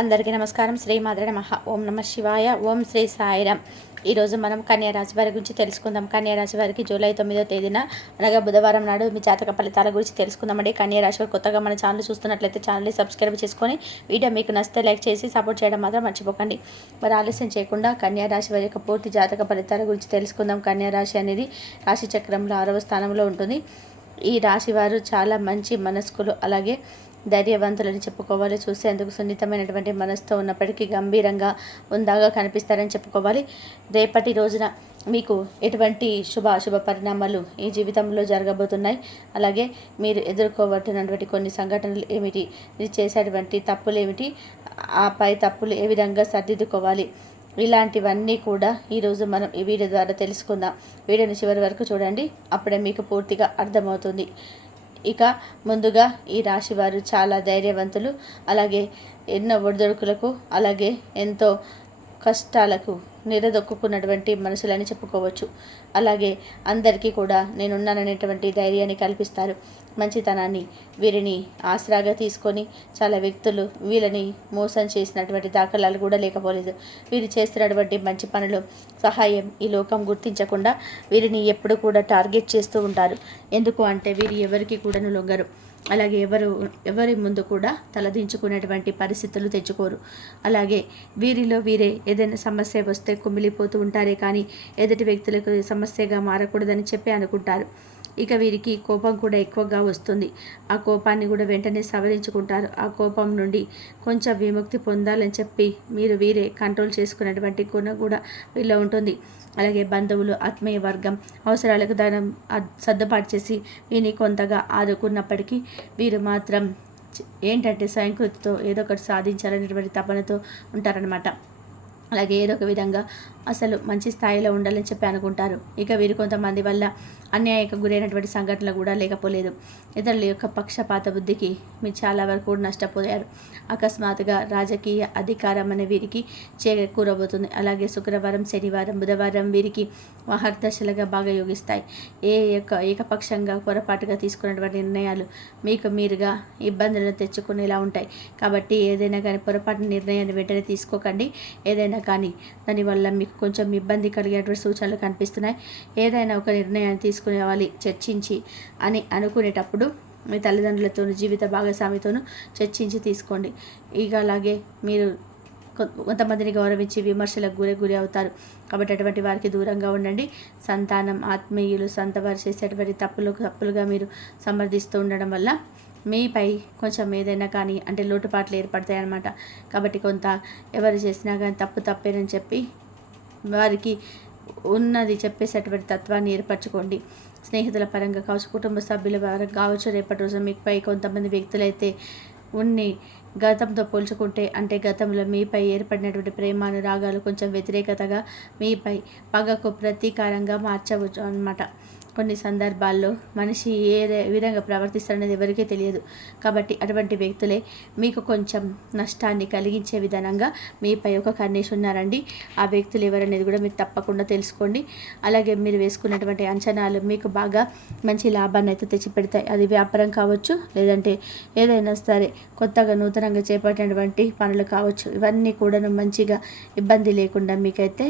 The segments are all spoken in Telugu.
అందరికీ నమస్కారం. శ్రీ మాధుర నమ. ఓం నమ శివాయ. ఓం శ్రీ సాయిరామ్ ఈరోజు మనం కన్యారాశి వారి గురించి తెలుసుకుందాం. కన్యా రాశి వారికి జూలై తొమ్మిదో తేదీన అనగా బుధవారం నాడు మీ జాతక ఫలితాల గురించి తెలుసుకుందామండి. కన్యా రాశి వారు కొత్తగా మన ఛానల్ చూస్తున్నట్లయితే ఛానల్ని సబ్స్క్రైబ్ చేసుకొని వీడియో మీకు నచ్చితే లైక్ చేసి సపోర్ట్ చేయడం మాత్రం మర్చిపోకండి. మరి ఆలస్యం చేయకుండా కన్యా రాశి వారి యొక్క పూర్తి జాతక ఫలితాల గురించి తెలుసుకుందాం. కన్యారాశి అనేది రాశి చక్రంలో ఆరవ స్థానంలో ఉంటుంది. ఈ రాశి వారు చాలా మంచి మనస్కులు అలాగే ధైర్యవంతులని చెప్పుకోవాలి. చూసేందుకు సున్నితమైనటువంటి మనసుతో ఉన్నప్పటికీ గంభీరంగా ఉందాగా కనిపిస్తారని చెప్పుకోవాలి. రేపటి రోజున మీకు ఎటువంటి శుభ అశుభ పరిణామాలు ఈ జీవితంలో జరగబోతున్నాయి? అలాగే మీరు ఎదుర్కోబడుతున్నటువంటి కొన్ని సంఘటనలు ఏమిటి? మీరు చేసేటువంటి తప్పులు ఏమిటి? ఆ పై తప్పులు ఏ విధంగా సర్దిద్దుకోవాలి? ఇలాంటివన్నీ కూడా ఈరోజు మనం ఈ వీడియో ద్వారా తెలుసుకుందాం. వీడియోని చివరి వరకు చూడండి. అప్పుడే మీకు పూర్తిగా అర్థమవుతుంది. ఇక ముందుగా ఈ రాశి వారు చాలా ధైర్యవంతులు అలాగే ఎన్నో ఒడిదొడుకులకు అలాగే ఎంతో కష్టాలకు నిరదొక్కున్నటువంటి మనుషులని చెప్పుకోవచ్చు. అలాగే అందరికీ కూడా నేనున్నాననేటువంటి ధైర్యాన్ని కల్పిస్తారు. మంచితనాన్ని వీరిని ఆసరాగా తీసుకొని చాలా వ్యక్తులు వీళ్ళని మోసం చేసినటువంటి దాఖలాలు కూడా లేకపోలేదు. వీరు చేస్తున్నటువంటి మంచి పనులు సహాయం ఈ లోకం గుర్తించకుండా వీరిని ఎప్పుడు కూడా టార్గెట్ చేస్తూ ఉంటారు. ఎందుకు అంటే వీరు ఎవరికి కూడాను లొంగరు. అలాగే ఎవరు ఎవరి ముందు కూడా తలదించుకునేటువంటి పరిస్థితులు తెచ్చుకోరు. అలాగే వీరిలో వీరే ఏదైనా సమస్య వస్తే కుమిలిపోతూ ఉంటారే కానీ ఎదుటి వ్యక్తులకు సమస్యగా మారకూడదని చెప్పి అనుకుంటారు. ఇక వీరికి కోపం కూడా ఎక్కువగా వస్తుంది. ఆ కోపాన్ని కూడా వెంటనే సవరించుకుంటారు. ఆ కోపం నుండి కొంచెం విముక్తి పొందాలని చెప్పి మీరు వీరే కంట్రోల్ చేసుకునేటువంటి గుణం కూడా వీళ్ళ ఉంటుంది. అలాగే బంధువులు ఆత్మీయ వర్గం అవసరాలకు దానం సర్దుబాటు చేసి వీని కొంతగా ఆదుకున్నప్పటికీ వీరు మాత్రం ఏంటంటే స్వయంకృతితో ఏదో ఒకటి సాధించాలనేటువంటి తపనతో ఉంటారనమాట అలాగే ఏదో ఒక విధంగా అసలు మంచి స్థాయిలో ఉండాలని చెప్పి అనుకుంటారు. ఇక వీరు కొంతమంది వల్ల అన్యాయకు గురైనటువంటి సంఘటనలు కూడా లేకపోలేదు. ఇతరుల యొక్క పక్షపాత బుద్ధికి మీరు చాలా వరకు నష్టపోయారు. అకస్మాత్తుగా రాజకీయ అధికారం అనే వీరికి చేకూరబోతుంది అలాగే శుక్రవారం శనివారం బుధవారం వీరికి మహర్దశలుగా బాగా యోగిస్తాయి ఏ యొక్క ఏకపక్షంగా పొరపాటుగా తీసుకున్నటువంటి నిర్ణయాలు మీకు మీరుగా ఇబ్బందులను తెచ్చుకునేలా ఉంటాయి. కాబట్టి ఏదైనా కానీ పొరపాటు నిర్ణయాన్ని వెంటనే తీసుకోకండి. ఏదైనా కానీ దానివల్ల మీకు కొంచెం ఇబ్బంది కలిగేటువంటి సూచనలు కనిపిస్తున్నాయి. ఏదైనా ఒక నిర్ణయాన్ని తీసుకునేవాలి చర్చించి అని అనుకునేటప్పుడు మీ తల్లిదండ్రులతో జీవిత భాగస్వామితోనూ చర్చించి తీసుకోండి. ఇక అలాగే మీరు కొంతమందిని గౌరవించి విమర్శలకు గురి గురి అవుతారు. కాబట్టి అటువంటి వారికి దూరంగా ఉండండి. సంతానం ఆత్మీయులు సొంత వారు చేసేటువంటి తప్పులు తప్పులుగా మీరు సమర్థిస్తూ ఉండడం వల్ల మీపై కొంచెం ఏదైనా కానీ అంటే లోటుపాట్లు ఏర్పడతాయి అన్నమాట కాబట్టి కొంత ఎవరు చేసినా కానీ తప్పు తప్పేనని చెప్పి వారికి ఉన్నది చెప్పేసేటువంటి తత్వాన్ని ఏర్పరచుకోండి. స్నేహితుల పరంగా కావచ్చు కుటుంబ సభ్యుల పరంగా కావచ్చు రేపటి రోజు మీపై కొంతమంది వ్యక్తులైతే ఉన్ని గతంతో పోల్చుకుంటే అంటే గతంలో మీపై ఏర్పడినటువంటి ప్రేమానురాగాలు కొంచెం వ్యతిరేకతగా మీపై పగకు ప్రతీకారంగా మార్చవచ్చు అన్నమాట. కొన్ని సందర్భాల్లో మనిషి ఏ విధంగా ప్రవర్తిస్తారనేది ఎవరికీ తెలియదు. కాబట్టి అటువంటి వ్యక్తులే మీకు కొంచెం నష్టాన్ని కలిగించే విధానంగా మీపై ఒక కన్నేసి ఉన్నారండి. ఆ వ్యక్తులు ఎవరనేది కూడా మీరు తప్పకుండా తెలుసుకోండి. అలాగే మీరు వేసుకున్నటువంటి అంచనాలు మీకు బాగా మంచి లాభాన్ని అయితే తెచ్చిపెడతాయి. అది వ్యాపారం కావచ్చు లేదంటే ఏదైనా సరే కొత్తగా నూతనంగా చేపట్టినటువంటి పనులు కావచ్చు. ఇవన్నీ కూడాను మంచిగా ఇబ్బంది లేకుండా మీకైతే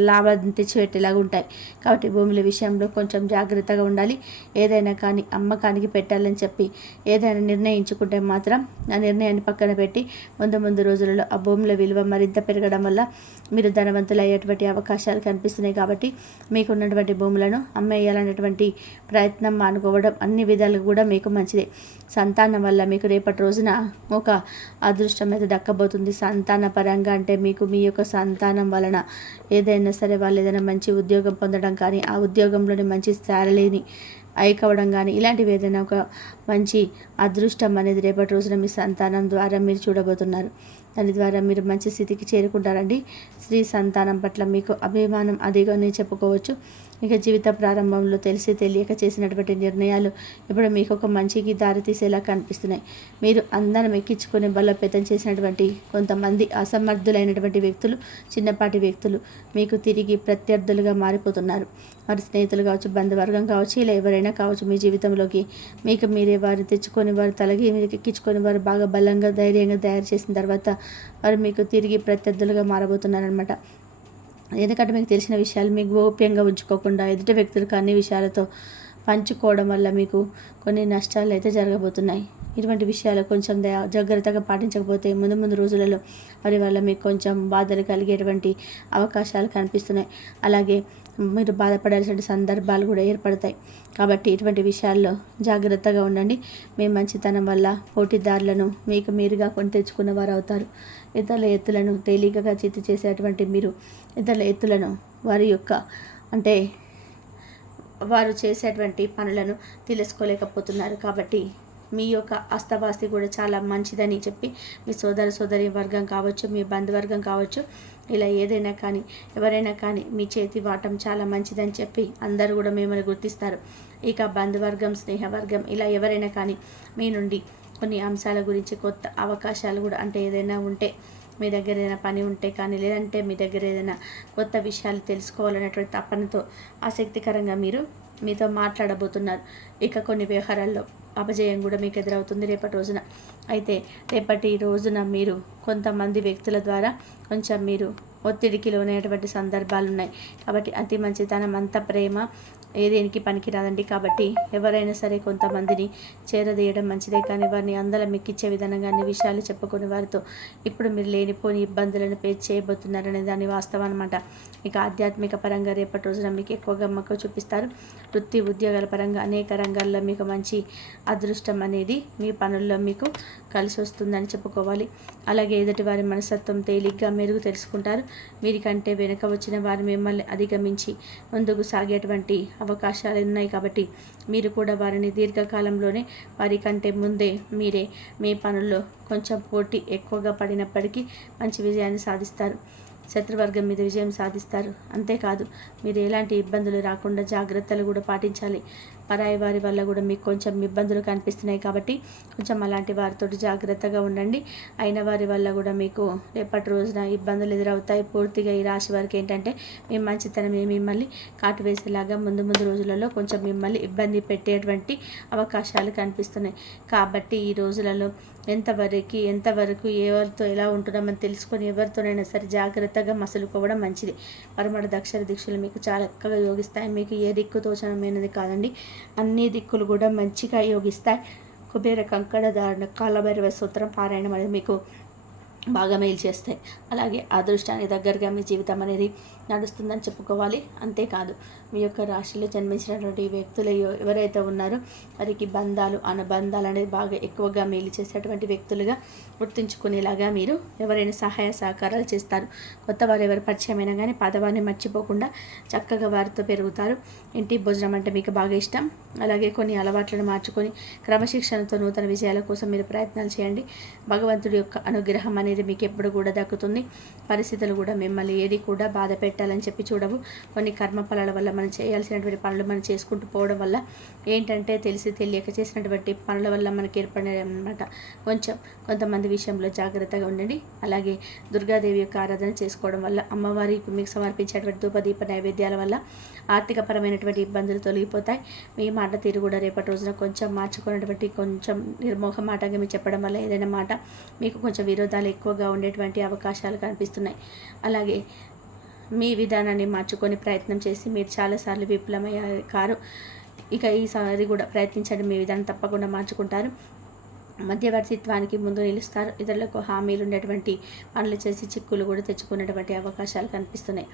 లాభం తెచ్చిపెట్టేలాగా ఉంటాయి. కాబట్టి భూముల విషయంలో కొంచెం జాగ్రత్తగా ఉండాలి. ఏదైనా కానీ అమ్మకానికి పెట్టాలని చెప్పి ఏదైనా నిర్ణయించుకుంటే మాత్రం ఆ నిర్ణయాన్ని పక్కన పెట్టి ముందు ముందు రోజులలో ఆ భూముల విలువ మరింత పెరగడం వల్ల మీరు ధనవంతులు అయ్యేటువంటి అవకాశాలు కనిపిస్తున్నాయి కాబట్టి మీకున్నటువంటి భూములను అమ్మేయాలనేటువంటి ప్రయత్నం మానుకోవడం అన్ని విధాలుగా కూడా మీకు మంచిదే. సంతానం వల్ల మీకు రేపటి రోజున ఒక అదృష్టం అయితే దక్కబోతుంది. సంతాన పరంగా అంటే మీకు మీ యొక్క సంతానం వలన ఏదైనా సరే వాళ్ళు ఏదైనా మంచి ఉద్యోగం పొందడం కానీ ఆ ఉద్యోగంలోని మంచి శాలరీని ఐకవడం కానీ ఇలాంటివి ఏదైనా ఒక మంచి అదృష్టం అనేది రేపటి రోజున మీ సంతానం ద్వారా మీరు చూడబోతున్నారు. దాని ద్వారా మీరు మంచి స్థితికి చేరుకుంటారండి. స్త్రీ సంతానం పట్ల మీకు అభిమానం అదిగానే చెప్పుకోవచ్చు. ఇక జీవిత ప్రారంభంలో తెలిసి తెలియక చేసినటువంటి నిర్ణయాలు ఇప్పుడు మీకు ఒక మంచికి దారితీసేలా కనిపిస్తున్నాయి. మీరు అందరం ఎక్కించుకొని బలోపేతం చేసినటువంటి కొంతమంది అసమర్థులైనటువంటి వ్యక్తులు చిన్నపాటి వ్యక్తులు మీకు తిరిగి ప్రత్యర్థులుగా మారిపోతున్నారు. వారి స్నేహితులు కావచ్చు బంధువర్గం కావచ్చు ఇలా ఎవరైనా కావచ్చు మీ జీవితంలోకి మీకు మీరే వారు తెచ్చుకొని వారు తలగి మీదకి ఎక్కించుకొని వారు బాగా బలంగా ధైర్యంగా తయారు చేసిన తర్వాత వారు మీకు తిరిగి ప్రత్యర్థులుగా మారబోతున్నారనమాట ఎందుకంటే మీకు తెలిసిన విషయాలు మీకు గోప్యంగా ఉంచుకోకుండా ఎదుటి వ్యక్తులకు అన్ని విషయాలతో పంచుకోవడం వల్ల మీకు కొన్ని నష్టాలు అయితే జరగబోతున్నాయి. ఇటువంటి విషయాలు కొంచెం జాగ్రత్తగా పాటించకపోతే ముందు ముందు రోజులలో వారి వల్ల మీకు కొంచెం బాధలు కలిగేటువంటి అవకాశాలు కనిపిస్తున్నాయి. అలాగే మీరు బాధపడాల్సిన సందర్భాలు కూడా ఏర్పడతాయి. కాబట్టి ఇటువంటి విషయాల్లో జాగ్రత్తగా ఉండండి. మీ మంచితనం వల్ల పోటీదారులను మీకు మీరుగా కొని తెచ్చుకున్న వారు అవుతారు ఇతరుల ఎత్తులను తేలికగా చిత్తు చేసేటువంటి మీరు ఇతరుల ఎత్తులను వారి యొక్క అంటే వారు చేసేటువంటి పనులను తెలుసుకోలేకపోతున్నారు. కాబట్టి మీ యొక్క అస్తవాస్తి కూడా చాలా మంచిదని చెప్పి మీ సోదర సోదరి వర్గం కావచ్చు మీ బంధువర్గం కావచ్చు ఇలా ఏదైనా కానీ ఎవరైనా కానీ మీ చేతి వాటం చాలా మంచిదని చెప్పి అందరూ కూడా మిమ్మల్ని గుర్తిస్తారు. ఇక బంధువర్గం స్నేహవర్గం ఇలా ఎవరైనా కానీ మీ నుండి కొన్ని అంశాల గురించి కొత్త అవకాశాలు కూడా అంటే ఏదైనా ఉంటే మీ దగ్గర ఏదైనా పని ఉంటే కానీ లేదంటే మీ దగ్గర ఏదైనా కొత్త విషయాలు తెలుసుకోవాలనేటువంటి తపనతో ఆసక్తికరంగా మీరు మీతో మాట్లాడబోతున్నారు. ఇక కొన్ని వ్యవహారాల్లో అపజయం కూడా మీకు ఎదురవుతుంది రేపటి రోజున. అయితే రేపటి రోజున మీరు కొంతమంది వ్యక్తుల ద్వారా కొంచెం మీరు ఒత్తిడికి లోనైనటువంటి సందర్భాలు ఉన్నాయి కాబట్టి అతి మంచితనం అంత ప్రేమ ఏదేనికి పనికిరాదండి కాబట్టి ఎవరైనా సరే కొంతమందిని చేరదీయడం మంచిదే కానీ వారిని అందరం ఎక్కించే విధంగా అన్ని విషయాలు చెప్పుకుని వారితో ఇప్పుడు మీరు లేనిపోని ఇబ్బందులను పేరు చేయబోతున్నారనే దాని వాస్తవం అనమాట ఇక ఆధ్యాత్మిక పరంగా రేపటి రోజున మీకు ఎక్కువగా మక్కువ చూపిస్తారు. వృత్తి ఉద్యోగాల పరంగా అనేక రంగాల్లో మీకు మంచి అదృష్టం అనేది మీ పనుల్లో మీకు కలిసి వస్తుందని చెప్పుకోవాలి. అలాగే ఎదుటి వారి మనస్తత్వం తేలిగ్గా మెరుగు తెలుసుకుంటారు. వీరికంటే వెనుక వచ్చిన వారు మిమ్మల్ని అధిగమించి ముందుకు సాగేటువంటి అవకాశాలు ఉన్నాయి కాబట్టి మీరు కూడా వారిని దీర్ఘకాలంలోనే వారి కంటే ముందే మీరే మీ పనుల్లో కొంచెం పోటీ ఎక్కువగా పడినప్పటికీ మంచి విజయాన్ని సాధిస్తారు. శత్రువర్గం మీద విజయం సాధిస్తారు. అంతేకాదు మీరు ఎలాంటి ఇబ్బందులు రాకుండా జాగ్రత్తలు కూడా పాటించాలి. పరాయి వారి వల్ల కూడా మీకు కొంచెం ఇబ్బందులు కనిపిస్తున్నాయి కాబట్టి కొంచెం అలాంటి వారితో జాగ్రత్తగా ఉండండి. అయిన వారి వల్ల కూడా మీకు రేపటి రోజున ఇబ్బందులు ఎదురవుతాయి. పూర్తిగా ఈ రాశి వారికి ఏంటంటే మీ మంచితనం మిమ్మల్ని కాటు వేసేలాగా ముందు ముందు రోజులలో కొంచెం మిమ్మల్ని ఇబ్బంది పెట్టేటువంటి అవకాశాలు కనిపిస్తున్నాయి. కాబట్టి ఈ రోజులలో ఎంతవరకు ఎంతవరకు ఎవరితో ఎలా ఉంటున్నామని తెలుసుకొని ఎవరితోనైనా సరే జాగ్రత్తగా మసులుకోవడం మంచిది. పరమడ దక్షర దీక్షలు మీకు చాలా చక్కగా యోగిస్తాయి. మీకు ఏ దిక్కు తోచనమైనది కాదండి. అన్ని దిక్కులు కూడా మంచిగా యోగిస్తాయి. కుబేర కంకణ ధారణ కాలభైరవ సూత్రం పారాయణం అనేది మీకు బాగా మేలు చేస్తాయి. అలాగే అదృష్టానికి దగ్గరగా మీ జీవితం అనేది నడుస్తుందని చెప్పుకోవాలి. అంతేకాదు మీ యొక్క రాశిలో జన్మించినటువంటి వ్యక్తులు ఎవరైతే ఉన్నారో వారికి బంధాలు అనుబంధాలు అనేది బాగా ఎక్కువగా మేలు చేసేటువంటి వ్యక్తులుగా గుర్తుంచుకునేలాగా మీరు ఎవరైనా సహాయ సహకారాలు చేస్తారు. కొత్త వారు ఎవరు పరిచయమైనా కానీ పదవాన్ని మర్చిపోకుండా చక్కగా వారితో పెరుగుతారు. ఇంటి భోజనం అంటే మీకు బాగా ఇష్టం. అలాగే కొన్ని అలవాట్లను మార్చుకొని క్రమశిక్షణతో నూతన విజయాల కోసం మీరు ప్రయత్నాలు చేయండి. భగవంతుడి యొక్క అనుగ్రహం అనేది మీకు ఎప్పుడు కూడా దక్కుతుంది. పరిస్థితులు కూడా మిమ్మల్ని ఏది కూడా బాధ పెట్టాలని చెప్పి చూడవు. కొన్ని కర్మ ఫలాల వల్ల మనం చేయాల్సినటువంటి పనులు మనం చేసుకుంటూ పోవడం వల్ల ఏంటంటే తెలిసి తెలియక చేసినటువంటి పనుల వల్ల మనకి ఏర్పడే అనమాట కొంచెం కొంతమంది విషయంలో జాగ్రత్తగా ఉండండి. అలాగే దుర్గాదేవి యొక్క ఆరాధన చేసుకోవడం వల్ల అమ్మవారికి మీకు సమర్పించేటువంటి ధూపదీప నైవేద్యాల వల్ల ఆర్థికపరమైనటువంటి ఇబ్బందులు తొలగిపోతాయి. మీ మాట తీరు కూడా రేపటి రోజున కొంచెం మార్చుకున్నటువంటి కొంచెం నిర్మోహమాటంగా మీరు చెప్పడం వల్ల ఏదైనా మాట మీకు కొంచెం విరోధాలు ఎక్కువ ఎక్కువగా ఉండేటువంటి అవకాశాలు కనిపిస్తున్నాయి. అలాగే మీ విధానాన్ని మార్చుకొని ప్రయత్నం చేసి మీరు చాలాసార్లు విఫలమయ్యారు కారు. ఇక ఈసారి కూడా ప్రయత్నించండి మీ విధానం తప్పకుండా మార్చుకుంటారు. మధ్యవర్తిత్వానికి ముందు నిలుస్తారు. ఇతరులకు హామీలు ఉండేటువంటి పనులు చేసి చిక్కులు కూడా తెచ్చుకునేటువంటి అవకాశాలు కనిపిస్తున్నాయి.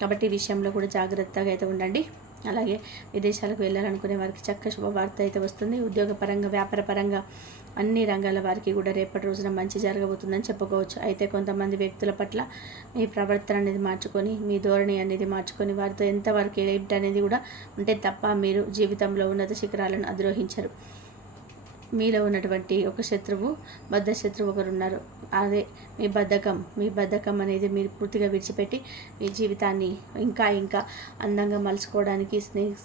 కాబట్టి ఈ విషయంలో కూడా జాగ్రత్తగా అయితే ఉండండి. అలాగే విదేశాలకు వెళ్ళాలనుకునే వారికి చక్క శుభవార్త అయితే వస్తుంది. ఉద్యోగపరంగా వ్యాపారపరంగా అన్ని రంగాల వారికి కూడా రేపటి రోజున మంచి జరగబోతుందని చెప్పుకోవచ్చు. అయితే కొంతమంది వ్యక్తుల పట్ల మీ ప్రవర్తన అనేది మార్చుకొని మీ ధోరణి అనేది మార్చుకొని వారితో ఎంతవరకు ఏంటనేది అనేది కూడా ఉంటే తప్ప మీరు జీవితంలో ఉన్నత శిఖరాలను అధిరోహించరు. మీలో ఉన్నటువంటి ఒక శత్రువు బద్ధ శత్రువు ఒకరు ఉన్నారు అదే మీ బద్ధకం మీ బద్ధకం అనేది మీరు పూర్తిగా విడిచిపెట్టి మీ జీవితాన్ని ఇంకా ఇంకా అందంగా మలుచుకోవడానికి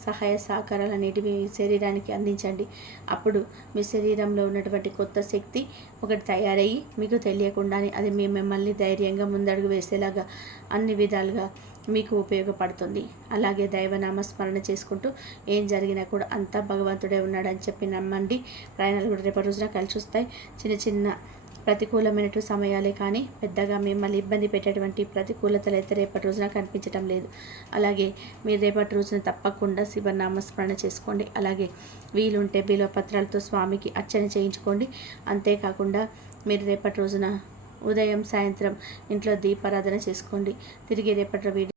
సహాయ సహకారాలు అనేటివి మీ శరీరానికి అందించండి. అప్పుడు మీ శరీరంలో ఉన్నటువంటి కొత్త శక్తి ఒకటి తయారయ్యి మీకు తెలియకుండానే అది మీ మిమ్మల్ని ధైర్యంగా ముందడుగు వేసేలాగా అన్ని విధాలుగా మీకు ఉపయోగపడుతుంది. అలాగే దైవనామ స్మరణ చేసుకుంటూ ఏం జరిగినా కూడా అంతా భగవంతుడే ఉన్నాడని చెప్పి నమ్మండి. ప్రయాణాలు కూడా రేపటి రోజున కలిసి వస్తాయి. చిన్న చిన్న ప్రతికూలమైనటువంటి సమయాలే కానీ పెద్దగా మిమ్మల్ని ఇబ్బంది పెట్టేటువంటి ప్రతికూలతలు అయితే రేపటి రోజున కనిపించడం లేదు. అలాగే మీరు రేపటి రోజున తప్పకుండా శివనామస్మరణ చేసుకోండి. అలాగే వీలుంటే బిలవపత్రాలతో స్వామికి అర్చన చేయించుకోండి. అంతేకాకుండా మీరు రేపటి రోజున ఉదయం సాయంత్రం ఇంట్లో దీపారాధన చేసుకోండి. తిరిగి రేపటి వీడియో